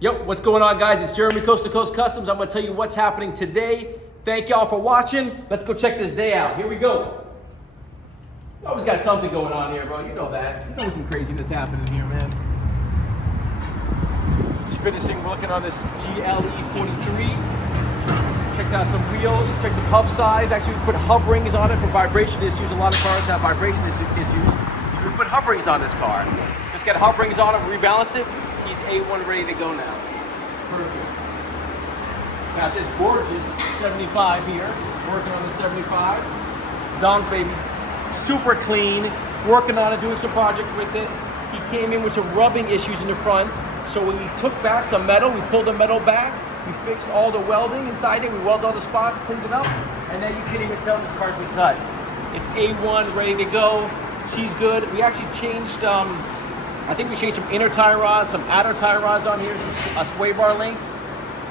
Yo, what's going on, guys? It's Jeremy, Coast to Coast Customs. I'm gonna tell you what's happening today. Thank y'all for watching. Let's go check this day out. Here we go. You always got something going on here, bro. You know that. There's always some craziness happening here, man. Just finishing working on this GLE 43. Checked out some wheels. Checked the hub size. Actually, we put hub rings on it for vibration issues. A lot of cars have vibration issues. We put hub rings on this car. Just got hub rings on it, rebalanced it. He's A1 ready to go now. Perfect. Got this gorgeous 75 here. Working on the 75. Donk, baby. Super clean. Working on it, doing some projects with it. He came in with some rubbing issues in the front. So when we took back the metal, we pulled the metal back. We fixed all the welding inside it. We welded all the spots, cleaned it up. And then you can't even tell this car's been cut. It's A1, ready to go. She's good. We actually changed, I think we changed some inner tie rods, some outer tie rods on here, a sway bar length.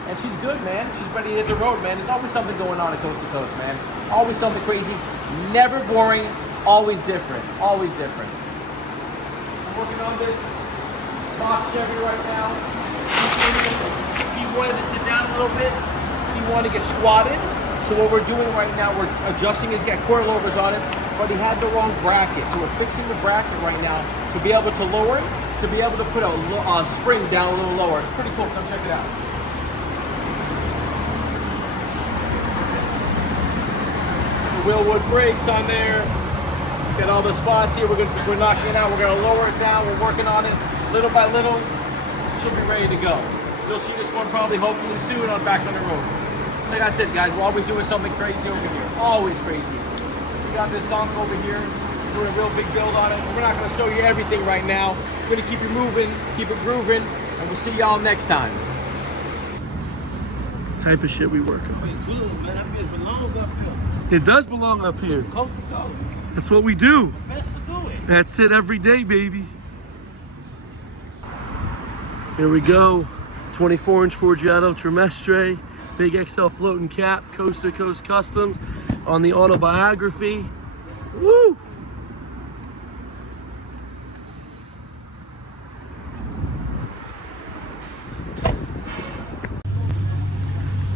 And she's good, man. She's ready to hit the road, man. There's always something going on at Coast to Coast, man. Always something crazy. Never boring. Always different. Always different. I'm working on this box Chevy right now. He wanted to sit down a little bit. He wanted to get squatted. So what we're doing right now, we're adjusting. He's got coilovers on it, but he had the wrong bracket. So we're fixing the bracket right now to be able to lower it, to be able to put a spring down a little lower. It's pretty cool. Come check it out. The Willwood brakes on there. Got all the spots here. We're knocking it out. We're gonna lower it down. We're working on it little by little. Should be ready to go. You'll see this one probably hopefully soon on Back on the Road. Like I said, guys, we're always doing something crazy over here. Always crazy. We got this donk over here, doing a real big build on it. We're not gonna show you everything right now. We're gonna keep it moving, keep it grooving, and we'll see y'all next time. Type of shit we work on. It does belong up here. Coast to coast. That's what we do. Best to do it. That's it every day, baby. Here we go. 24-inch Forgiato Trimestre, big XL floating cap, Coast to Coast Customs on the autobiography. Woo!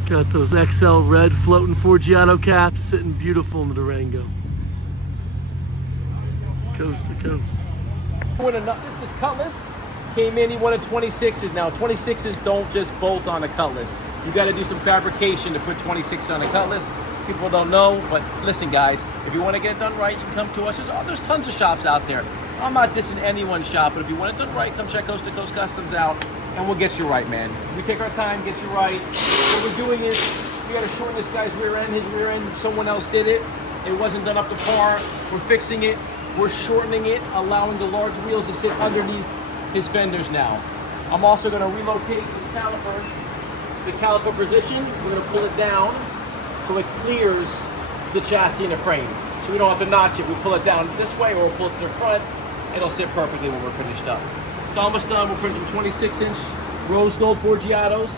Got those XL red floating Forgiato caps sitting beautiful in the Durango. Coast to coast. This Cutlass came in, he wanted 26s. Now 26s don't just bolt on a Cutlass. You got to do some fabrication to put 26 on a Cutlass. People don't know, but listen, guys, if you want to get it done right, you can come to us. There's tons of shops out there. I'm not dissing anyone's shop, but if you want it done right, come check Coast to Coast Customs out, and we'll get you right, man. We take our time, get you right. What we're doing is we got to shorten this guy's rear end. His rear end, someone else did it. It wasn't done up to par. We're fixing it. We're shortening it, allowing the large wheels to sit underneath his fenders now. I'm also going to relocate this caliper to the caliper position. We're going to pull it down so it clears the chassis and the frame. So we don't have to notch it. We pull it down this way or we'll pull it to the front. It'll sit perfectly when we're finished up. It's almost done. We're putting some 26-inch rose gold Forgiatos.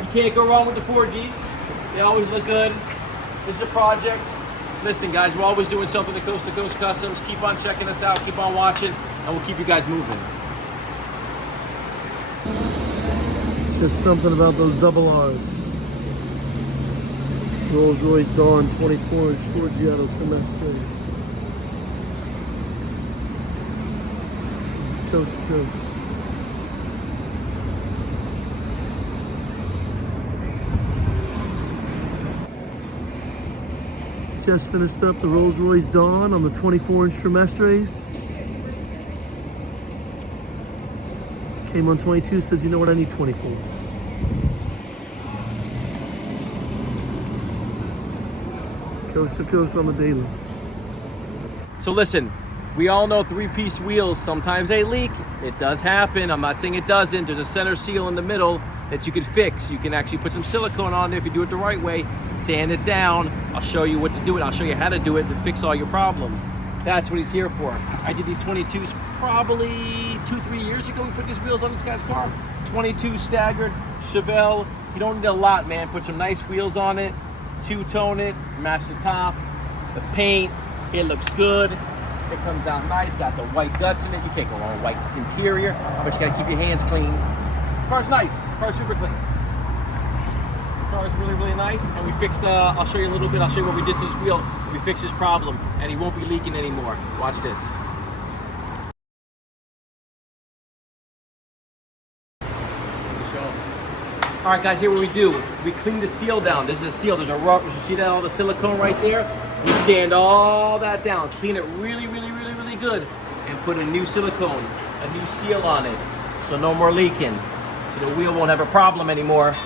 You can't go wrong with the 4Gs. They always look good. This is a project. Listen, guys, we're always doing something to Coast Customs. Keep on checking us out. Keep on watching, and we'll keep you guys moving. Just something about those double R's. Rolls Royce Dawn 24-inch Forgiato Trimestre. Coast to coast. Just finished up the Rolls Royce Dawn on the 24-inch Trimestres. Came on 22, says, you know what, I need 24s. Coast to coast on the daily. So listen, we all know three-piece wheels, sometimes they leak. It does happen. I'm not saying it doesn't. There's a center seal in the middle that you can fix. You can actually put some silicone on there if you do it the right way, sand it down. I'll show you what to do it. I'll show you how to do it to fix all your problems. That's what he's here for. I did these 22s probably 2-3 years ago. We put these wheels on this guy's car. 22 staggered Chevelle. You don't need a lot, man. Put some nice wheels on it, two-tone it, match the top, the paint. It looks good. It comes out nice. Got the white guts in it. You can't go wrong with white interior, but you gotta keep your hands clean. Car's nice. Car's super clean. Car's really, really nice. And we fixed, I'll show you a little bit. I'll show you what we did to this wheel. We fixed his problem, and he won't be leaking anymore. Watch this. All right, guys, here what we do. We clean the seal down. This is a seal. There's a rubber. You see that, all the silicone right there? We sand all that down. Clean it really, really, really, really good. And put a new silicone, a new seal on it. So no more leaking. So the wheel won't have a problem anymore.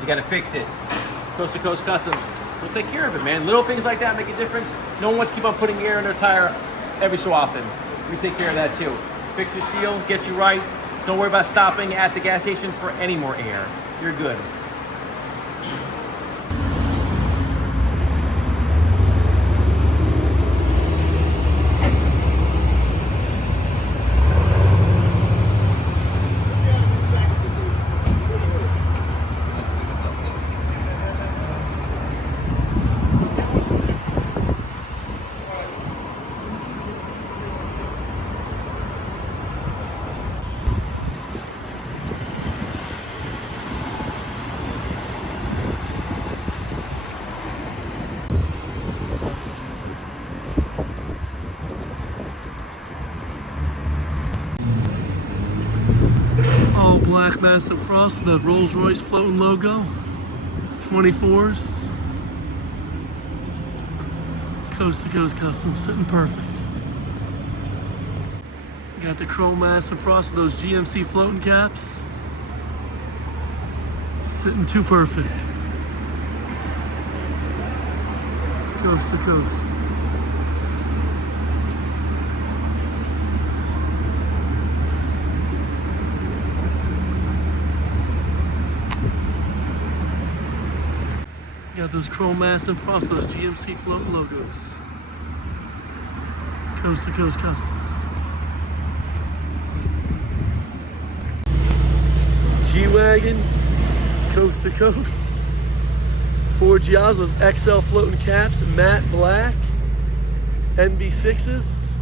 You gotta fix it. Coast to Coast Customs. We'll take care of it, man. Little things like that make a difference. No one wants to keep on putting air in their tire every so often. We take care of that too. Fix your seal, get you right. Don't worry about stopping at the gas station for any more air. You're good. All black massive frost, the Rolls-Royce floating logo. 24s. Coast to Coast Customs, sitting perfect. Got the chrome massive frost with those GMC floating caps. Sitting too perfect. Coast to Coast. Got those chrome mass and frost, those GMC floating logos. Coast to Coast Customs. G-Wagon, Coast to Coast. Ford Gia's, those XL floating caps, matte black. NB6s.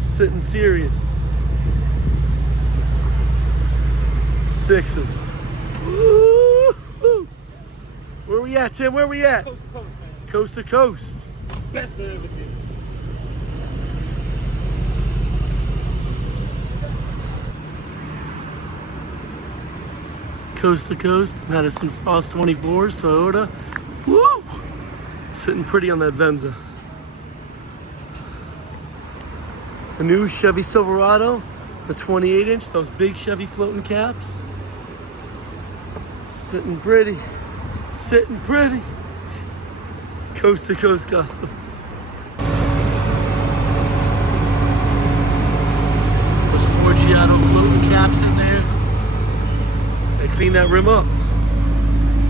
Sitting serious. Sixes. Woo-hoo. Where we at, Tim? Where we at? Coast to Coast. Best of everything. Coast to Coast, Madison Frost 24s, Toyota. Woo! Sitting pretty on that Venza. A new Chevy Silverado, the 28-inch, those big Chevy floating caps. Sitting pretty. Sitting pretty. Coast to Coast Customs. Those Ford Giotto floating caps in there. They clean that rim up.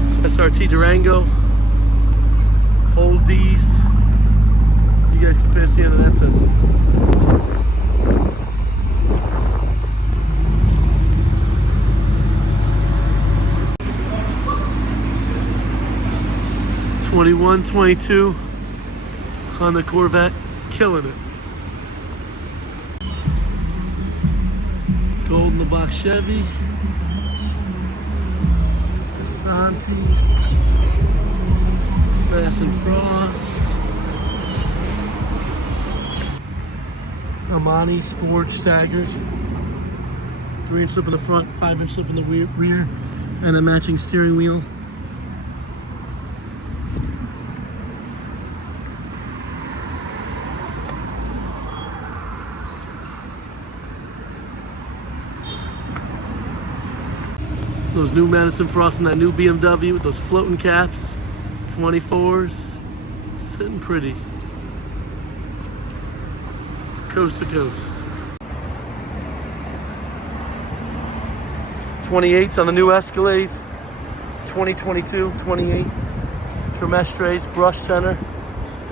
It's SRT Durango. Old D's. You guys can finish the end of that sentence. 21, 22 on the Corvette, killing it. Gold in the box Chevy. Santis. Bass and Frost. Armani's Forged Staggers. 3-inch slip in the front, 5-inch slip in the rear, and a matching steering wheel. Those new Madison Frost and that new BMW with those floating caps, 24s, sitting pretty. Coast to Coast. 28s on the new Escalade, 2022 28s, Trimestres, brush center,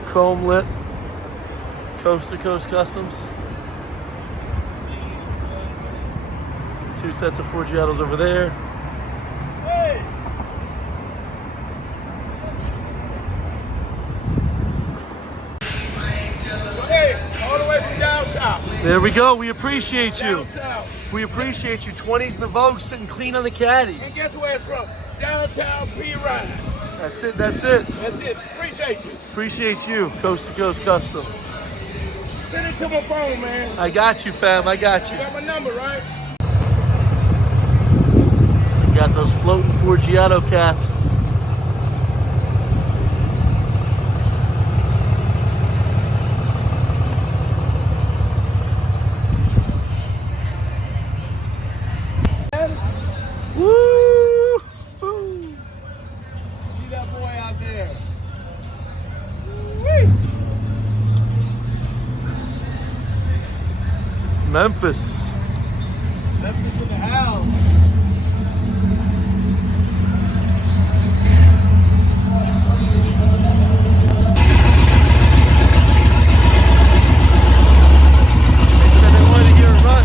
chrome lip, Coast to Coast Customs. 2 sets of Ford Giottos over there. Hey, all the way from down south. There we go. We appreciate you. Down south. We appreciate you. 20s in the Vogue sitting clean on the caddy. And guess where it's from? Downtown P-Ride. That's it. That's it. That's it. Appreciate you. Appreciate you. Coast to Coast Customs. Send it to my phone, man. I got you, fam. I got you. You got my number, right? We got those floating Forgiato caps. Woo! See that boy out there. Memphis. Memphis in the house. They said they wanted to hear it run.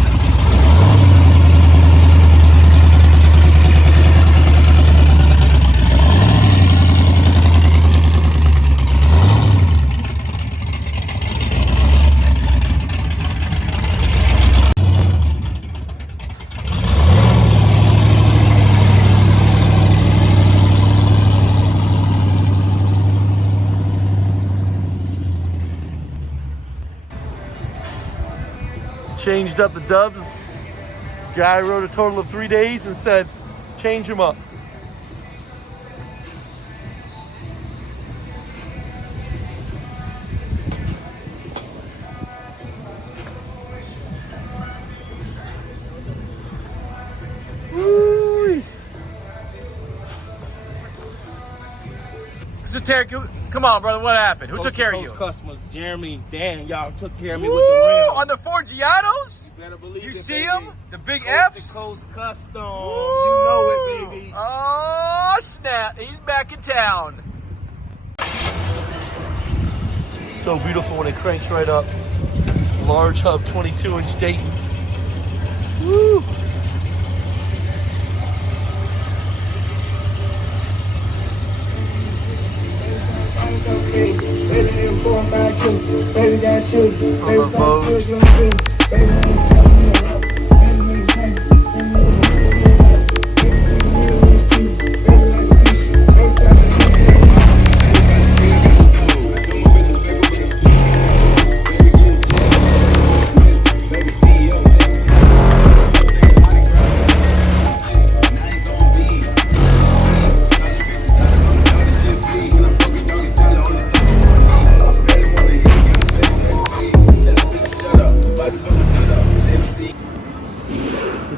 Changed up the dubs. Guy rode a total of 3 days and said, change them up. Woo-wee. So, Terry, come on, brother. What happened? Who took care of you? Customers, Jeremy, Dan, y'all took care of me Woo! with the rim. On the Forgiatos? You better believe You it, see baby. them? The big Coast F's? to Coast Custom. Woo! You know it, baby. Oh, snap. He's back in town. So beautiful when it cranks right up. These large hub 22-inch Daytons. Woo!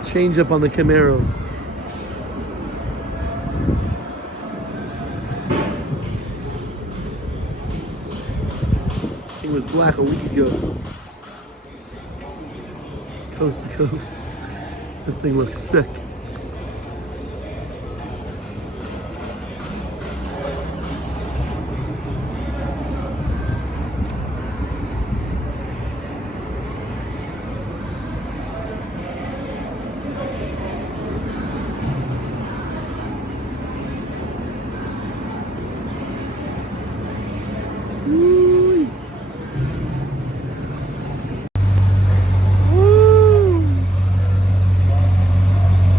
Change up on the Camaro. This thing was black a week ago. Coast to coast. This thing looks sick. Woo! Woo!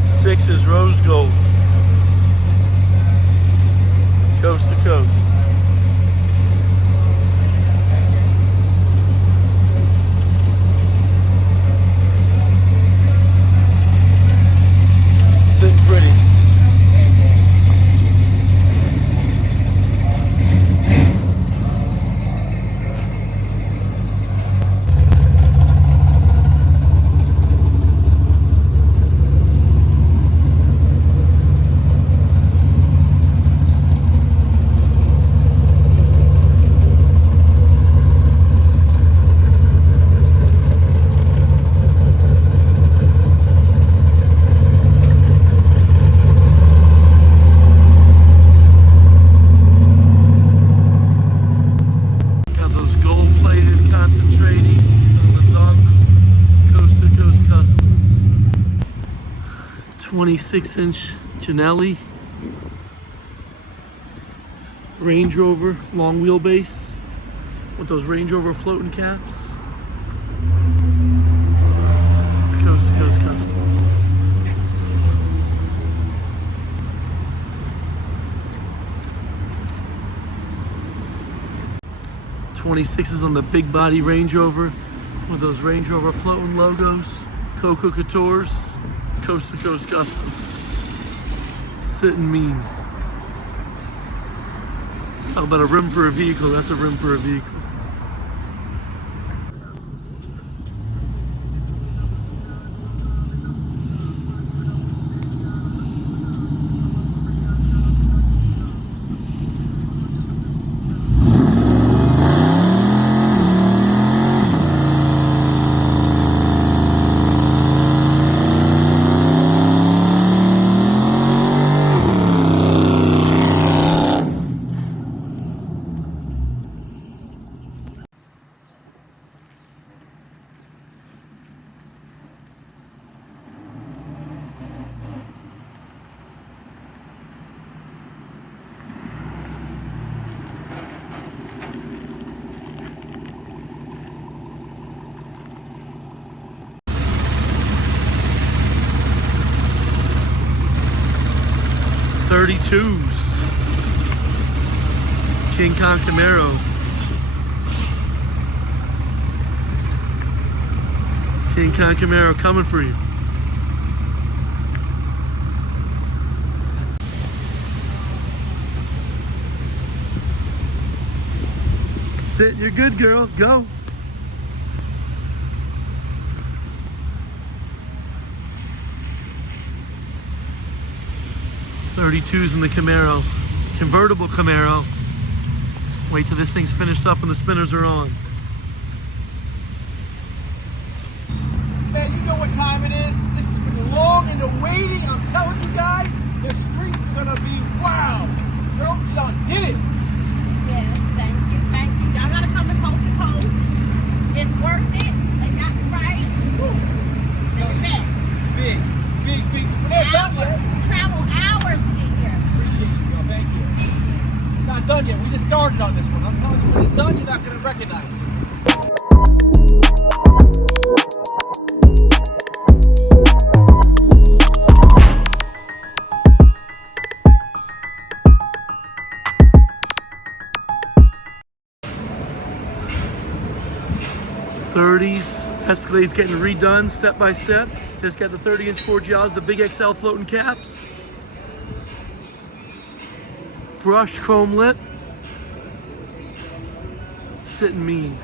6 is rose gold. Coast to coast. Sitting pretty. Got those gold-plated concentrates on the dunk. Coast to Coast Customs. 26-inch Janelli. Range Rover long wheelbase with those Range Rover floating caps. Coast to Coast Customs. '26s on the big body Range Rover with those Range Rover floating logos. Coco Couture's, Coast to Coast Customs. Sitting mean. Talk about a rim for a vehicle, that's a rim for a vehicle. '32s. King Kong Camaro. King Kong Camaro coming for you. Sit, you're good, girl. Go. '32s in the Camaro. Convertible Camaro. Wait till this thing's finished up and the spinners are on. Man, you know what time it is. This has been long in the waiting. I'm telling you guys, the streets are gonna be wow. Girl, you done did it. Yes, thank you, thank you. Y'all gotta come to Coast to Coast. It's worth it. They got me right. Woo. They're the best. Big. But they're done yet. Travel hours to get here. Appreciate you, girl. Thank you. It's not done yet. We just started on this one. I'm telling you, when it's done, you're not gonna recognize it. '30s Escalade's getting redone step by step. Just got the 30-inch Ford Gia's, the big XL floating caps. Brushed chrome lip. Sitting mean.